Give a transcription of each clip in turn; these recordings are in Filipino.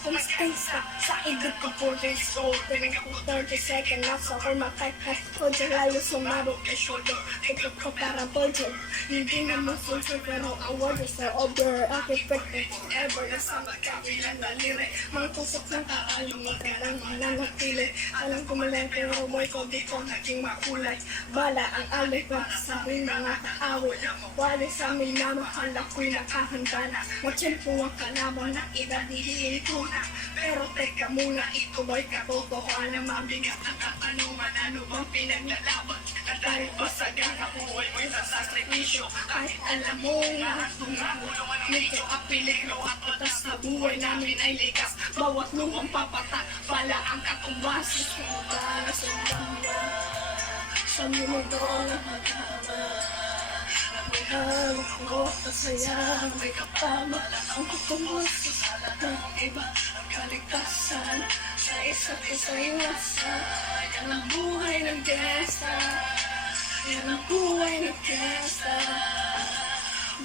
akong space sa edit ko 4 days old. Pero kung 30 second nasa ako makaikat ko dyan lalo sumaro ka shoulder. Ito ko para budget. Hindi na masunod pero award sa over. Aking perfect ever na sa magkabilang na lirik. Mga kusok na kakalimutan lang nanatili. Alam ko mali pero boy ko di ko naging makulay. Bala ang alay ko sa aking mga kaawit. Wali sa amin na mahal ako'y nakahanda na. Matiyempo ang kalaban na ibabihin ko na. Pero teka muna, ito ba'y katoto ko? Alam mabigat ang katanungan, ano bang pinaglalaban? At dahil ba sa gana buhay mo'y sasakripisyo? Kahit alam mo nga, tumulungan medyo ang peligro at patas na buhay namin ay likas. Bawat lumang papatak, pala ang katumbas. Sumudala sa dama, sa minuto ng hagama. Mahal ko kasaya, may kapama ang kutumbas sa salat ng iba. Ang kaligtasan sa isa't isa iwasa. Yan ang buhay ng gesta. Yan ang buhay ng gesta.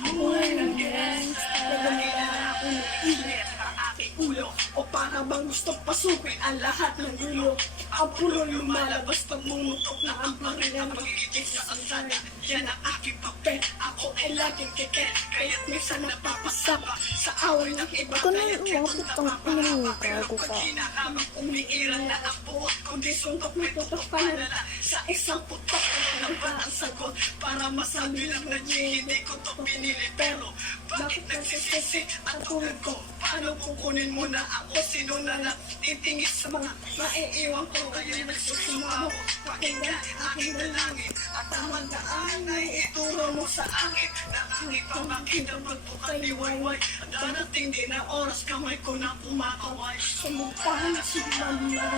Buhay ng gesta. Nagamila ako ng init ang aking ulo. O para bang gusto pasukin ang lahat ng gulo. Ang pulo lumalabas pag bumutok na ang baril ang magiging sa sandala. Yan ang aking papel. Ako ay laging kikit. Kaya't minsan napapasama sa away ng iba. Ito na yung umabot ang gago ka. Habang umiiral na ang buwan, kundi suntok may tutok panala. Sa isang putok ang ba ang sagot? Para masabi lang na hindi ko to pinili. Pero bakit nagsisisi ang tulad ko? Paano kukunin mo na ako? Sino na lang titingis sa mga maiiwan ko? Kaya nagsusumaho, pakinggan aking dalangin. At tamang daan ay ituro mo sa akin. Nakangit pa bakit ang pagbukan ni Wayway. Darating din ang oras kamay ko na pumakaway. Sumumpahan si mama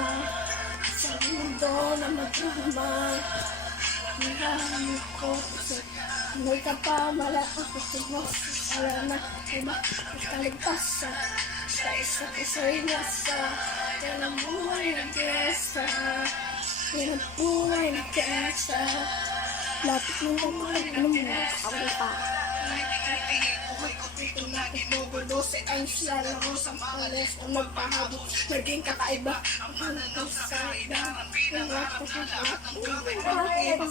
sa mundo na magkama. Maraming ko sa may kapamala ako tumasala na iba at kaligtasan. Sa isa't isa'y nasa. Yan ang buhay ng gesta. Yan ang buhay ng gesta. Lapit mo na ano mo, kakawal pa. Ito natin bobodo si Angela Laro sa males na magpahabot. Naging kakaiba ang pananaw sa iba. Ang lahat ng